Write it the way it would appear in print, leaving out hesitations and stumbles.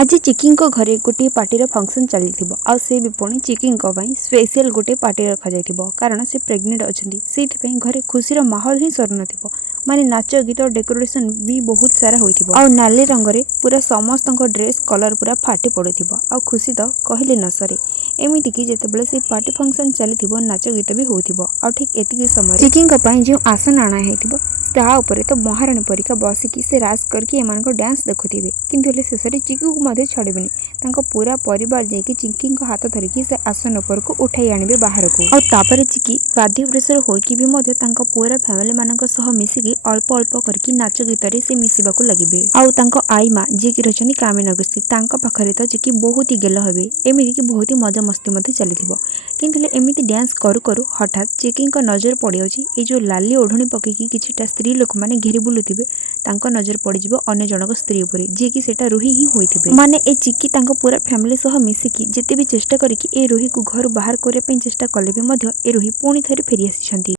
आज चिकी घरे गोटे पार्टीर फंक्शन चली आ से भी पुणी चिकी स्पेशल गोटे पार्टी रखा जाइथिबो कारण से प्रेग्नेंट अच्छी से घरे खुशीर माहौल ही सर न माने नाच गीत डेकोरेशन भी बहुत सारा होइथिबो आ नाली रंगरे पूरा समस्त ड्रेस कलर पूरा फाटी पड़ुथिबो आ खुशी तो कहले न सरे एमिति कि जेतेबेले से पार्टी फंक्शन चली नाच गीत भी होइथिबो आ ठीक एतिकी समय चिकी जो आसन आना हेतिबो ता उपरे तो महाराणी परिका बसिकी से रास करके एमान डांस देखुथिबे किंतु शेष चिकी को छाड़बेनि पूरा परिवार जाकि चिकी हाथ धरिकी से आसन उपर को उठाई आनिबे बाहर को और तापर चिकी बाध्य प्रेसर होइकी भी पूरा फैमिली मानक सह मिसिकी अल्प अल्प करके नाच गीत से मिसिबाकू लगिबे आउ आई माँ जी कि रचनी कामिन अगस्ती पाखरे तो चिकी बहुत ही गेल हेबे एमिति कि बहुत ही मजा मस्ती मध्य चलीथिबो किंतु एमिति डांस करू करू हठात चिकी नजर पड़ियाउची ए जो लाली ओढ़णी पकेकी किछिटा स्त्री लोक माने घेरी बुलुथिबे नजर पड़िजिबो अन्य जनक स्त्री उपरे जे कि सेटा रुही ही होइथिबे माने ए चिकी पूरा फैमिली सह मिसिकी जेते भी चेष्टा करिकी ए रुही को घर बाहर करबा चेष्टा कले भी ए रुही पुणी थरे फेरी आसिछंती।